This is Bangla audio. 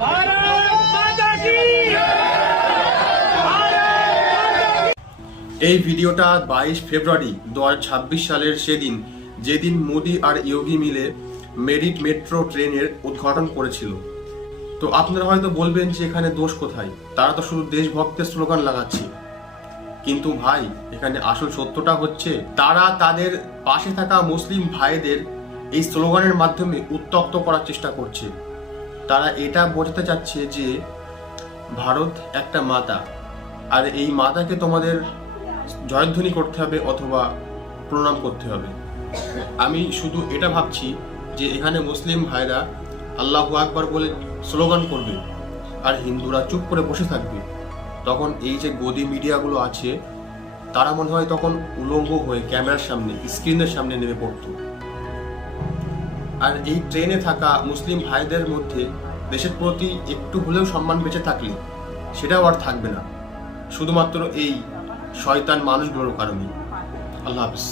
এই ভিডিওটা 22 ফেব্রুয়ারি 2026 সালের সেদিন, যেদিন মোদি আর ইয়োগী মিলে মেরিট মেট্রো ট্রেনের উদ্ঘাটন করেছিল। তো আপনারা হয়তো বলবেন যে এখানে দোষ কোথায়, তারা তো শুধু দেশভক্তের স্লোগান লাগাচ্ছে। কিন্তু ভাই, এখানে আসল সত্যটা হচ্ছে তারা তাদের পাশে থাকা মুসলিম ভাইদের এই স্লোগানের মাধ্যমে উত্তক্ত করার চেষ্টা করছে। তারা এটা বোঝাতে চাচ্ছে যে ভারত একটা মাতা, আর এই মাতাকে তোমাদের জয়ধ্বনি করতে হবে অথবা প্রণাম করতে হবে। আমি শুধু এটা ভাবছি যে এখানে মুসলিম ভাইরা আল্লাহু আকবার বলে স্লোগান করবে আর হিন্দুরা চুপ করে বসে থাকবে, তখন এই যে গদি মিডিয়াগুলো আছে তারা মনে হয় তখন উলঙ্গ হয়ে ক্যামেরার সামনে, স্ক্রিনের সামনে নেমে পড়ত। আর এই ট্রেনে থাকা মুসলিম ভাইদের মধ্যে দেশের প্রতি একটু হলেও সম্মান বেঁচে থাকলে সেটাও আর থাকবে না, শুধুমাত্র এই শয়তান মানুষগুলোর কারণে। আল্লাহ হাফিজ।